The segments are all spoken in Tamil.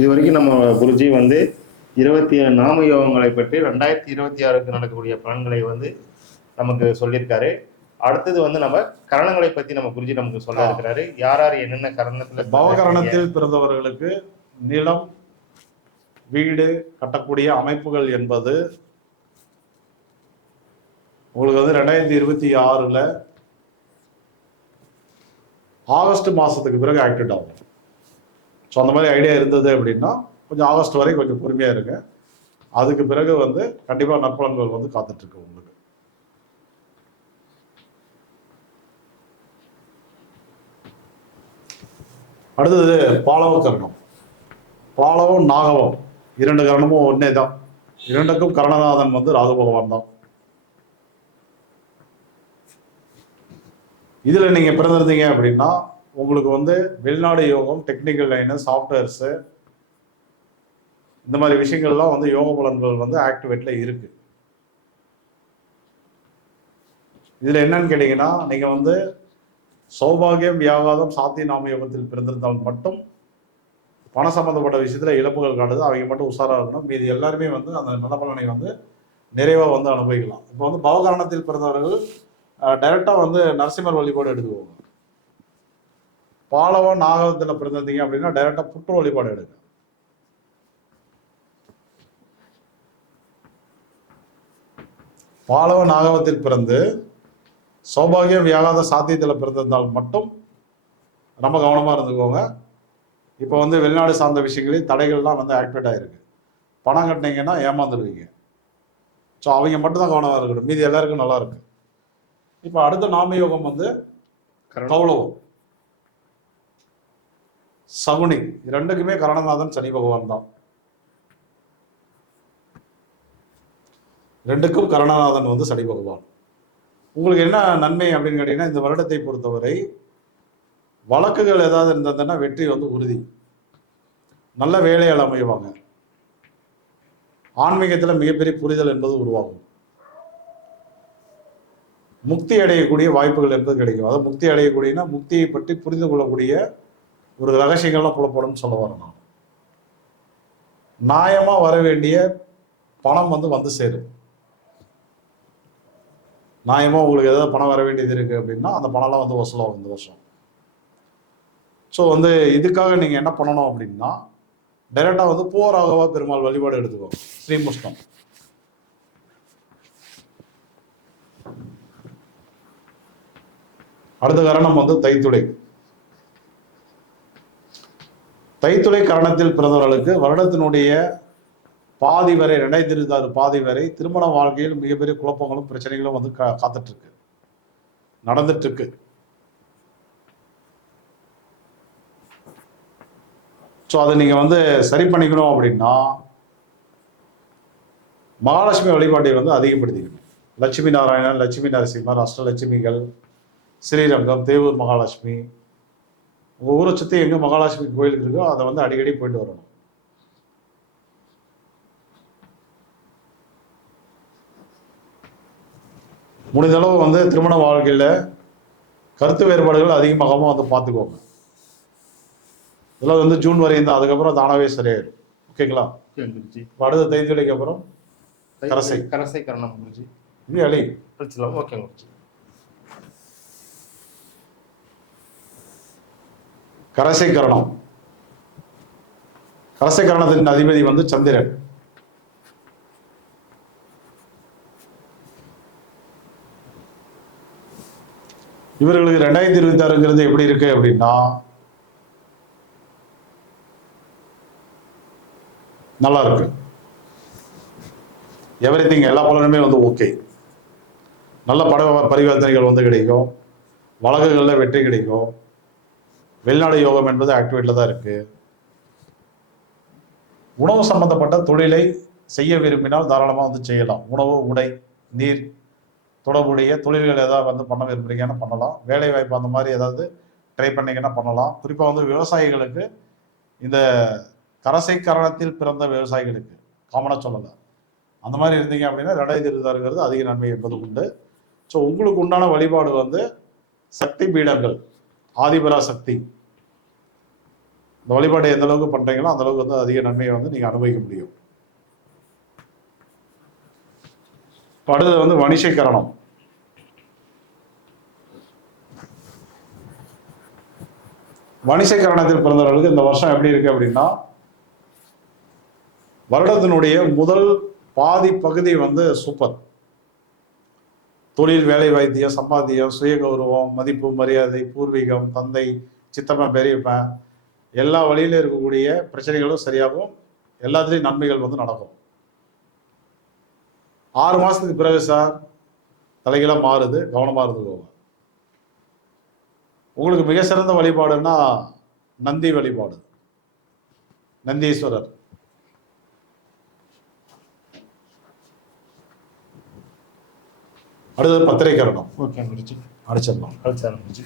இது வரைக்கும் நம்ம குருஜி வந்து இருபத்தி ஏழு நாம யோகங்களை பற்றி ரெண்டாயிரத்தி இருபத்தி ஆறுக்கு நடக்கக்கூடிய பலன்களை வந்து நமக்கு சொல்லியிருக்காரு. அடுத்தது வந்து நம்ம கரணங்களை பத்தி நம்ம குருஜி நமக்கு சொல்ல இருக்கிறாரு. யார் யார் என்னென்ன கரணத்துல பவகரணத்தில் பிறந்தவர்களுக்கு நிலம் வீடு கட்டக்கூடிய அமைப்புகள் என்பது உங்களுக்கு வந்து ரெண்டாயிரத்தி இருபத்தி ஆறுல ஆகஸ்ட் மாசத்துக்கு பிறகு ஆக்டிவேட் ஆகும். ஸோ அந்த மாதிரி ஐடியா இருந்தது அப்படின்னா கொஞ்சம் ஆகஸ்ட் வரை கொஞ்சம் பொறுமையாக இருங்க. அதுக்கு பிறகு வந்து கண்டிப்பாக நற்பலன்கள் வந்து காத்துட்ருக்கு உங்களுக்கு. அடுத்தது பாலவ கரணம். பாலவம் நாகவம் இரண்டு கரணமும் ஒன்னே தான் இரண்டுக்கும் கரணநாதன் வந்து ராகு பகவான் தான். இதில் நீங்கள் பிறந்திருந்தீங்க அப்படின்னா உங்களுக்கு வந்து வெளிநாடு யோகம் டெக்னிக்கல் லைனு சாஃப்ட்வேர்ஸு இந்த மாதிரி விஷயங்கள்லாம் வந்து யோக பலன்கள் வந்து ஆக்டிவேட்ல இருக்கு. இதுல என்னன்னு கேட்டீங்கன்னா நீங்க வந்து சௌபாகியம் வியாபாரம் சாத்தி நாம யோகத்தில் பிறந்திருந்தால் மட்டும் பண சம்பந்தப்பட்ட விஷயத்துல இழப்புகள் காட்டுது. அவங்க மட்டும் உஷாரா இருக்கணும். மீதி எல்லாருமே வந்து அந்த நலபலனை வந்து நிறைவா வந்து அனுபவிக்கலாம். இப்போ வந்து பவகரணத்தில் பிறந்தவர்கள் டைரக்டா வந்து நரசிம்மர் வழிபாடு எடுத்துக்குவாங்க பாலவன் நாகவத்தில் பிறந்திருந்தீங்க அப்படின்னா டைரக்டா புற்று வழிபாடு எடுங்க. பாலவ நாகவத்தில் பிறந்து சௌபாகியம் வியாகாத சாத்தியத்தில் பிறந்திருந்தால் மட்டும் ரொம்ப கவனமாக இருந்துக்கோங்க. இப்போ வந்து வெளிநாடு சார்ந்த விஷயங்களில் தடைகள்லாம் வந்து ஆக்டிவேட் ஆகிருக்கு பணம் கட்டினீங்கன்னா ஏமாந்துடுவீங்க ஸோ அவங்க மட்டும் தான் கவனமாக இருக்கணும். மீதி எல்லாருக்கும் நல்லா இருக்கு. இப்போ அடுத்த நாமயோகம் வந்து கரணம். கௌளவம் சகுனி. இது ரெண்டுக்குமே கரணநாதன் சனி பகவான் தான். ரெண்டுக்கும் கரணநாதன் வந்து சனி பகவான். உங்களுக்கு என்ன நன்மை அப்படின்னு கேட்டீங்கன்னா இந்த வருடத்தை பொறுத்தவரை வழக்குகள் ஏதாவது இருந்ததுன்னா வெற்றி வந்து உறுதி. நல்ல வேலையால் அமைவாங்க. ஆன்மீகத்தில் மிகப்பெரிய புரிதல் என்பது உருவாகும். முக்தி அடையக்கூடிய வாய்ப்புகள் என்பது கிடைக்கும். அதாவது முக்தி அடையக்கூடியனா முக்தியை பற்றி புரிந்து கொள்ளக்கூடிய ஒரு ரகசியங்கள்லாம் புலப்படும் சொல்ல வரேன் நான். நியாயமா வர வேண்டிய பணம் வந்து வந்து சேரும். நியாயமா உங்களுக்கு ஏதாவது பணம் வர வேண்டியது இருக்கு அப்படின்னா அந்த பணம்லாம் வந்து வசூலாகும் இந்த வருஷம் ஸோ வந்து இதுக்காக நீங்க என்ன பண்ணணும் அப்படின்னா டைரக்டா வந்து போராகவா பெருமாள் வழிபாடு எடுத்துக்கோங்க. ஸ்ரீமுஷ்ணம் அடுத்த கரணம் வந்து தைத்துடை. தைத்துளை கரணத்தில் பிறந்தவர்களுக்கு வருடத்தினுடைய பாதி வரை ரெண்டாயிரத்தி இருபத்தி ஆறு பாதி வரை திருமண வாழ்க்கையில் மிகப்பெரிய குழப்பங்களும் பிரச்சனைகளும் வந்து கா காத்துட்டு இருக்கு நடந்துட்டு இருக்கு ஸோ அதை நீங்க வந்து சரி பண்ணிக்கணும் அப்படின்னா மகாலட்சுமி வழிபாட்டை வந்து அதிகப்படுத்திக்கணும். லட்சுமி நாராயணன் லட்சுமி நரசிம்மர் அஷ்டலட்சுமிகள் ஸ்ரீரங்கம் தேவூர் மகாலட்சுமி ஊரை சுற்றி எங்க மகாலட்சுமி கோயில் இருக்கோ அதை வந்து அடிக்கடி போயிட்டு வரணும். முடிந்த அளவு வந்து திருமண வாழ்க்கையில கருத்து வேறுபாடுகள் அதிகமாகாம வந்து பார்த்துக்கோங்க. இதெல்லாம் வந்து ஜூன் வரையும் தான் அதுக்கப்புறம் தானாவே சரியாயிடும் ஓகேங்களா? அடுத்த தைத்துளைக்கு அப்புறம் கரசை. கரசை கரணம் இது அலி? பிடிச்சலாம் ஓகே கரசைக்கரணம் கரசைக்கரணத்தின் கரணம் கரணத்தின் அதிபதி வந்து சந்திரன். இவர்களுக்கு ரெண்டாயிரத்தி இருபத்தி ஆறுங்கிறது எப்படி இருக்கு அப்படின்னா நல்லா இருக்கு. எவ்ரி எல்லா பலனுமே வந்து ஓகே நல்ல பட பரிவர்த்தனைகள் வந்து கிடைக்கும். வழக்குகளில் வெற்றி கிடைக்கும். வெளிநாடு யோகம் என்பது ஆக்டிவேட்ல தான் இருக்கு. உணவு சம்பந்தப்பட்ட தொழிலை செய்ய விரும்பினால் தாராளமாக வந்து செய்யலாம். உணவு உடை நீர் தொடர்புடைய தொழில்கள் ஏதாவது வந்து பண்ண விரும்புறீங்கன்னா பண்ணலாம். வேலை வாய்ப்பு அந்த மாதிரி ஏதாவது ட்ரை பண்ணீங்கன்னா பண்ணலாம். குறிப்பாக வந்து விவசாயிகளுக்கு இந்த கரசை கரணத்தில் பிறந்த விவசாயிகளுக்கு காமனாக சொல்லலை அந்த மாதிரி இருந்தீங்க அப்படின்னா ரெண்டாயிரத்தி இருபதாறுங்கிறது அதிக நன்மை என்பது உண்டு. ஸோ உங்களுக்கு உண்டான வழிபாடு வந்து சக்தி பீடங்கள். ஆதிபரா சக்தி இந்த வழிபாடு எந்த அளவுக்கு பண்றீங்களோ அந்த அளவுக்கு வந்து அதிக நன்மையை வந்து நீங்க அனுபவிக்க முடியும். இப்ப அடுத்தது வந்து வணிசைக்கரணம் வணிசைக்கரணத்தில் பிறந்தவர்களுக்கு இந்த வருஷம் எப்படி இருக்கு அப்படின்னா வருடத்தினுடைய முதல் பாதி பகுதி வந்து சூப்பர். தொழில் வேலை வைத்தியம் சம்பாத்தியம் சுய கௌரவம் மதிப்பு மரியாதை பூர்வீகம் தந்தை சித்தம்மா பெரியப்பன் எல்லா வழியில இருக்கக்கூடிய பிரச்சனைகளும் சரியாகும் எல்லாத்துலேயும் நன்மைகள் வந்து நடக்கும். ஆறு மாசத்துக்கு பிறகு சார் தலைகீழாக மாறுது கவனமாக இருந்துக்கோங்க உங்களுக்கு மிக சிறந்த வழிபாடுன்னா நந்தி வழிபாடு. நந்தீஸ்வரர். அடுத்தது பத்திரை கரணம் ஓகே குருஜி அடிச்சிடலாம். கல்ச்சாரம் குருஜி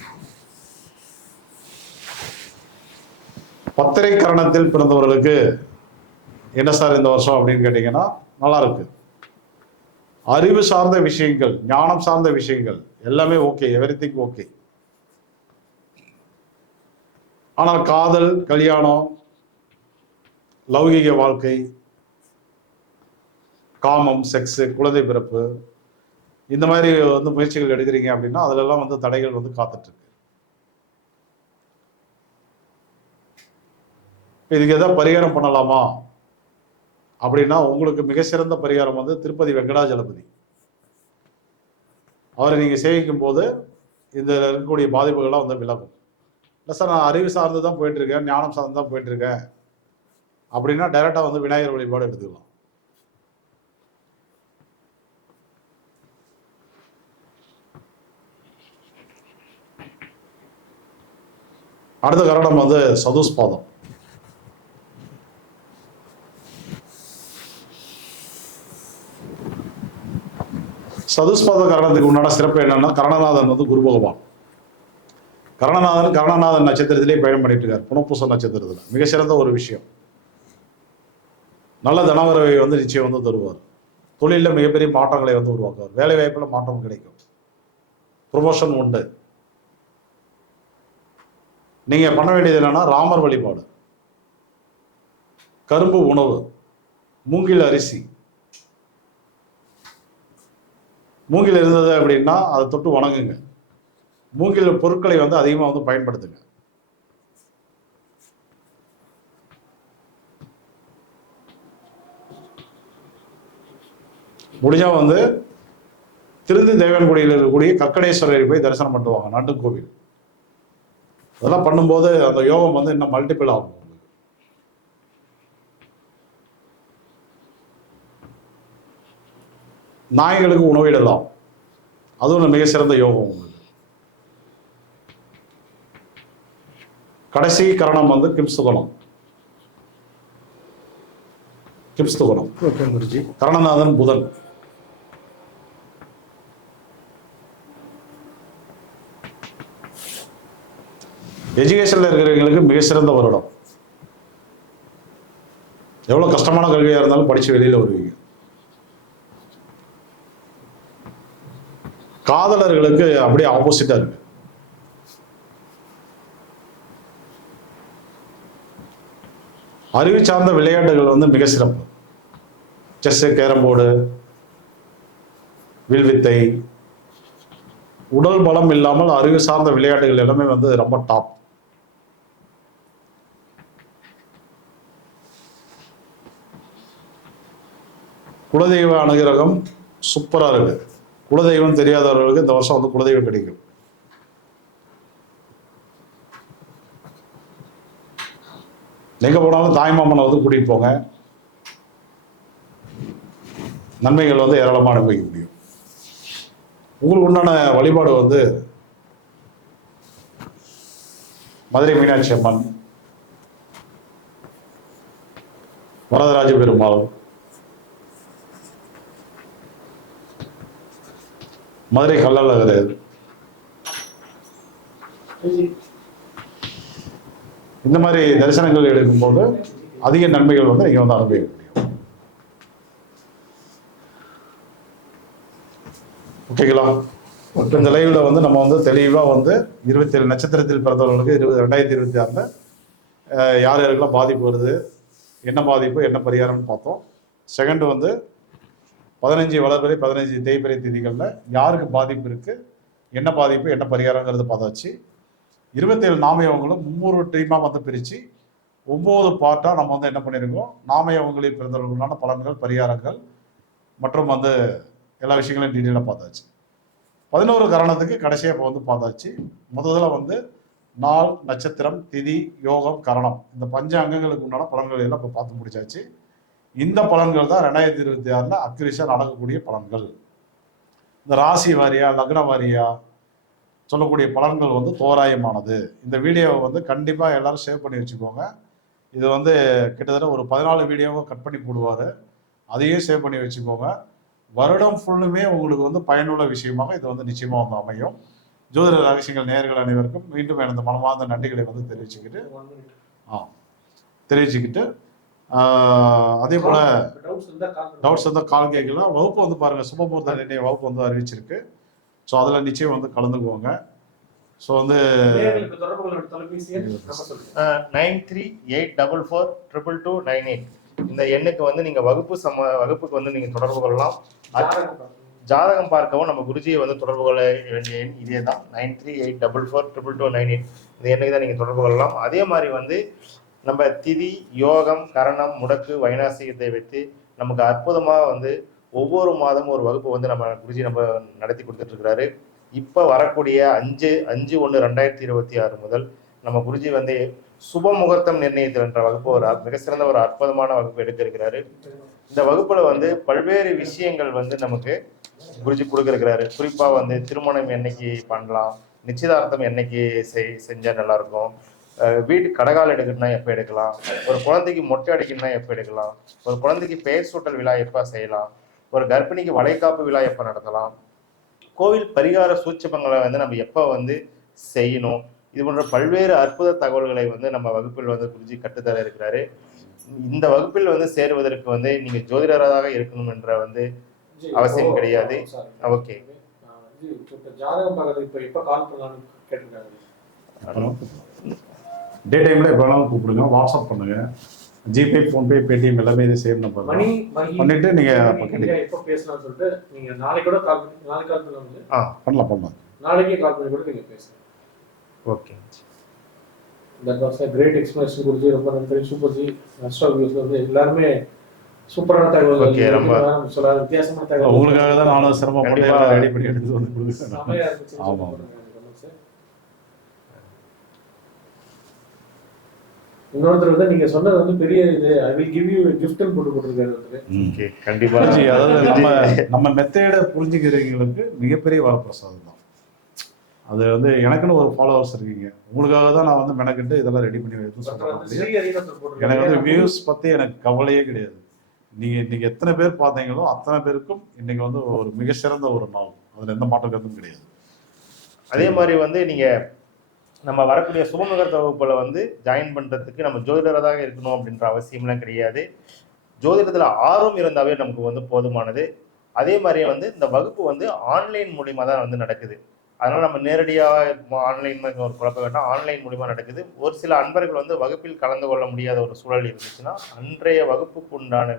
பத்திரை கரணத்தில் பிறந்தவர்களுக்கு என்ன சார் இந்த வருஷம் அப்படின்னு கேட்டீங்கன்னா நல்லா இருக்கு அறிவு சார்ந்த விஷயங்கள் ஞானம் சார்ந்த விஷயங்கள் எல்லாமே ஓகே எவ்ரி திங் ஓகே. ஆனால் காதல் கல்யாணம் லௌகிக வாழ்க்கை காமம் செக்ஸ் குழந்தை பிறப்பு இந்த மாதிரி வந்து முயற்சிகள் எடுக்கிறீங்க அப்படின்னா அதுலலாம் வந்து தடைகள் வந்து காத்துட்டு இருக்கு இதுக்கு எதாவது பரிகாரம் பண்ணலாமா? அப்படின்னா உங்களுக்கு மிக சிறந்த பரிகாரம் வந்து திருப்பதி வெங்கடாஜலபதி. அவரை நீங்க சேவிக்கும் போது இந்த இருக்கக்கூடிய பாதிப்புகள்லாம் வந்து விலகும். இல்லை சார் நான் அறிவு சார்ந்து தான் போயிட்டு இருக்கேன் ஞானம் சார்ந்து தான் போயிட்டு இருக்கேன் அப்படின்னா டைரக்டா வந்து விநாயகர் வழிபாடு எடுத்துக்கலாம். அடுத்த கரணம் வந்து சதுஸ்பாதம் சதுஸ்பாத கரணத்துக்கு உண்டான சிறப்பு என்னன்னா கரணநாதன் வந்து குரு பகவான். கரணநாதன் கரணநாதன் நட்சத்திரத்திலே பயணம் பண்ணிட்டு இருக்கார் புனப்பூச நட்சத்திரத்துல. மிக சிறந்த ஒரு விஷயம். நல்ல தனவரவை வந்து நிச்சயம் வந்து தருவார். தொழிலில் மிகப்பெரிய மாற்றங்களை வந்து உருவாக்குவார். வேலை வாய்ப்புல மாற்றம் கிடைக்கும். ப்ரொமோஷன் உண்டு. நீங்க பண்ண வேண்டியது என்னன்னா ராமர் வழிபாடு. கரும்பு உணவு மூங்கில் அரிசி. மூங்கில் இருந்தது அப்படின்னா அதை தொட்டு வணங்குங்க. மூங்கில் பொருட்களை வந்து அதிகமாக வந்து பயன்படுத்துங்க. முடிஞ்சா வந்து திருந்தி தேவன்குடியில் இருக்கக்கூடிய கக்கடேஸ்வரரை போய் தரிசனம் பண்ணுவாங்க நாட்டு கோவில் அதெல்லாம் பண்ணும்போது அந்த யோகம் வந்து இன்னும் மல்டிபிள் ஆகும். நாய்களுக்கு உணவிடலாம். அதுவும் மிக சிறந்த யோகம். கடைசி கரணம் வந்து கிம்ஸ்துகணம் கிம்ஸ்துகணம் ஓகே குருஜி. கரணநாதன் புதன். எஜுகேஷனில் இருக்கிறவங்களுக்கு மிக சிறந்த வருடம். எவ்வளோ கஷ்டமான கல்வியாக இருந்தாலும் படித்து வெளியில் வருவீங்க. காதலர்களுக்கு அப்படியே ஆப்போசிட்டாக இருக்கு. அறிவு சார்ந்த விளையாட்டுகள் வந்து மிக சிறப்பு. செஸ்ஸு கேரம் போர்டு வில்வித்தை உடல் பலம் இல்லாமல் அறிவு சார்ந்த விளையாட்டுகள் எல்லாமே வந்து ரொம்ப டாப் குலதெய்வ அனுகிரகம் சூப்பராக இருக்குது குலதெய்வம் தெரியாதவர்களுக்கு இந்த வருஷம் வந்து குலதெய்வம் கிடைக்கும். எங்கே போனாலும் தாய்மாமனை வந்து கூட்டிகிட்டு போங்க. நன்மைகள் வந்து ஏராளமாக அனுபவிக்க முடியும். உங்களுக்கு உண்டான வழிபாடு வந்து மதுரை மீனாட்சி அம்மன் வரதராஜ பெருமாள் மதுரை கள்ளழகர் இந்த மாதிரி தரிசனங்கள் எடுக்கும்போது அதிக நன்மைகள் வந்து நீங்க வந்து அனுபவிக்க முடியும். ஓகேங்களா? இந்த லைவ்ல வந்து நம்ம வந்து தெளிவா வந்து இருபத்தி ஏழு நட்சத்திரத்தில் பிறந்தவர்களுக்கு இருபது ரெண்டாயிரத்தி இருபத்தி ஆறுல யார் யாருக்கெல்லாம் பாதிப்பு வருது என்ன பாதிப்பு என்ன பரிகாரம்னு பார்த்தோம். செகண்ட் வந்து பதினஞ்சு வளர்பிறை பதினஞ்சு தேய்பிறை திதிகளில் யாருக்கு பாதிப்பு இருக்குது என்ன பாதிப்பு என்ன பரிகாரங்கிறது பார்த்தாச்சு. இருபத்தேழு நாமயவங்களும் மும்மூறு டீமாக வந்து பிரித்து ஒம்பது பார்ட்டாக நம்ம வந்து என்ன பண்ணியிருக்கோம் நாமயவங்களில் பிறந்தவர்களுக்கான பலன்கள் பரிகாரங்கள் மற்றும் வந்து எல்லா விஷயங்களையும் டீட்டெயிலாக பார்த்தாச்சு. பதினோரு கரணத்துக்கு கடைசியாக இப்போ வந்து பார்த்தாச்சு. முதல்ல வந்து நாள் நட்சத்திரம் திதி யோகம் கரணம். இந்த பஞ்ச அங்கங்களுக்கு உண்டான பலன்களை எல்லாம் இப்போ பார்த்து முடிச்சாச்சு. இந்த பலன்கள் தான் ரெண்டாயிரத்தி இருபத்தி ஆறில் அக்ரிஷா நடக்கக்கூடிய பலன்கள். இந்த ராசி வாரியா லக்ன வாரியா சொல்லக்கூடிய பலன்கள் வந்து தோராயமானது. இந்த வீடியோவை வந்து கண்டிப்பாக எல்லாரும் சேவ் பண்ணி வச்சுக்கோங்க. இது வந்து கிட்டத்தட்ட ஒரு பதினாலு வீடியோவை கட் பண்ணி போடுவார். அதையும் சேவ் பண்ணி வச்சுக்கோங்க. வருடம் ஃபுல்லுமே உங்களுக்கு வந்து பயனுள்ள விஷயமாக இது வந்து நிச்சயமாக வந்து அமையும். ஜோதிட ரகசியங்கள் நேர்கள் அனைவருக்கும் மீண்டும் எனது மனமார்ந்த நன்றிகளை வந்து தெரிவிச்சுக்கிட்டு ஆ தெரிவிச்சுக்கிட்டு அதே போல் டவுட்ஸ் இருந்தால் கால் கேட்கலாம். வகுப்பு வந்து பாருங்கள் சுபமுகூர்த்த நிர்ணய வகுப்பு வந்து அறிவிச்சிருக்கு. ஸோ அதில் நிச்சயம் வந்து கலந்துக்குவாங்க. ஸோ வந்து nine three eight double four triple two nine eight இந்த எண்ணுக்கு வந்து நீங்கள் வகுப்பு சம வகுப்புக்கு வந்து நீங்கள் தொடர்பு கொள்ளலாம். ஜாதகம் பார்க்கவும் நம்ம குருஜியை வந்து தொடர்பு கொள்ள வேண்டிய எண் இதே தான் nine three eight double four triple two nine eight இந்த எண்ணுக்கு தான் நீங்கள் தொடர்பு கொள்ளலாம். அதே மாதிரி வந்து நம்ம திதி யோகம் கரணம் முடக்கு வைநாசிகத்தை வைத்து நமக்கு அற்புதமாக வந்து ஒவ்வொரு மாதமும் ஒரு வகுப்பு வந்து நம்ம குருஜி நம்ம நடத்தி கொடுத்துட்ருக்கிறாரு. இப்போ வரக்கூடிய அஞ்சு அஞ்சு ஒன்று ரெண்டாயிரத்தி இருபத்தி ஆறு முதல் நம்ம குருஜி வந்து சுப முகூர்த்தம் நிர்ணயித்தல் என்ற வகுப்பு ஒரு மிக சிறந்த ஒரு அற்புதமான வகுப்பு எடுக்க இருக்கிறாரு இந்த வகுப்பில் வந்து பல்வேறு விஷயங்கள் வந்து நமக்கு குருஜி கொடுக்குறாரு குறிப்பாக வந்து திருமணம் என்னைக்கு பண்ணலாம் நிச்சயதார்த்தம் என்னைக்கு செய் செஞ்சால் நல்லாயிருக்கும் வீட்டு கடகால் எடுக்கணும்னா எப்போ எடுக்கலாம்? ஒரு குழந்தைக்கு மொட்டை அடிக்கணும்னா எப்போ எடுக்கலாம்? ஒரு குழந்தைக்கு பெயர் சூட்டல் விழா எப்போ செய்யலாம்? ஒரு கர்ப்பிணிக்கு வளைகாப்பு விழா எப்போ நடத்தலாம்? கோவில் பரிகார சூட்சமங்களை வந்து நம்ம எப்போ வந்து செய்யணும்? இது போன்ற பல்வேறு அற்புத தகவல்களை வந்து நம்ம வகுப்பில் வந்து குருஜி கற்றுத்தர இருக்கிறாரு. இந்த வகுப்பில் வந்து சேருவதற்கு வந்து நீங்க ஜோதிடராக இருக்கணும் என்ற வந்து அவசியம் கிடையாது. ஓகே. ஜாதகம் பார்க்கறது இப்ப எப்ப கால் பண்ணலாம்னு கேட்டிருக்காங்க டே டைமில் எப்போ வேணாலும் கூப்பிடுங்க வாட்ஸ்அப் பண்ணுங்க. ஜிபே ஃபோன்பே பேடிஎம் எல்லாமே இது சேவ் நம்பர் மணி பண்ணிட்டு நீங்க மகி நீங்க எப்ப பேசலாம்னு சொல்லிட்டு நீங்க நாளைக்கு கூட கால் நாளைக்கு கால் பண்ணலாம் ஆ பண்ணலாம் பண்ணலாம். நாளைக்கே கால் பண்ணி கூட நீங்க பேசலாம். Okay. That was a great explanation கொடுத்து ரொம்ப நன்றி சூப்பர் ஜி அஸ்ட்ரா வியூஸ்ல வந்து எல்லாருமே சூப்பரான தகவல் Okay, ரொம்ப- சொல்ல வித்தியாசமான தகவல் உங்களுக்காக தான் நானும் சிரமப்பட்டு ரெடி பண்ணி எடுத்து வந்து கொடுக்குறேன். செமையா இன்னொருத்தர் வந்து நீங்க சொன்னது வந்து பெரிய இது. ஐ வில் கிவ் யூ கிஃப்ட்னு போட்டு போட்டிருக்காரு கண்டிப்பா. அதாவது நம்ம நம்ம மெத்தேடை புரிஞ்சுக்கிறவங்களுக்கு மிகப்பெரிய வரப்பிரசாதம் தான். அது வந்து எனக்குன்னு ஒரு ஃபாலோவர்ஸ் இருக்கீங்க. உங்களுக்காக தான் நான் வந்து மெனக்கிட்டு இதெல்லாம் ரெடி பண்ணி போட்டிருக்காரு. எனக்கு வந்து வியூஸ் பத்தி எனக்கு கவலையே கிடையாது. நீங்க இன்னைக்கு எத்தனை பேர் பார்த்தீங்களோ அத்தனை பேருக்கும் இன்னைக்கு வந்து ஒரு மிக சிறந்த ஒரு நாள். அதுல எந்த மாற்றம் கருத்தும் கிடையாது. அதே மாதிரி வந்து நீங்க நம்ம வரக்கூடிய சுபமுகூர்த்த வகுப்புல வந்து ஜாயின் பண்றதுக்கு நம்ம ஜோதிடராக இருக்கணும் அப்படின்ற அவசியம்லாம் கிடையாது. ஜோதிடத்துல ஆர்வம் இருந்தாவே நமக்கு வந்து போதுமானது. அதே மாதிரியே வந்து இந்த வகுப்பு வந்து ஆன்லைன் மூலியமா தான் வந்து நடக்குது. அதனால நம்ம நேரடியாக ஆன்லைன் ஒரு குழப்பம் வேண்டாம். ஆன்லைன் மூலியமா நடக்குது. ஒரு சில அன்பர்கள் வந்து வகுப்பில் கலந்து கொள்ள முடியாத ஒரு சூழல் இருந்துச்சுன்னா அன்றைய வகுப்புக்கு உண்டான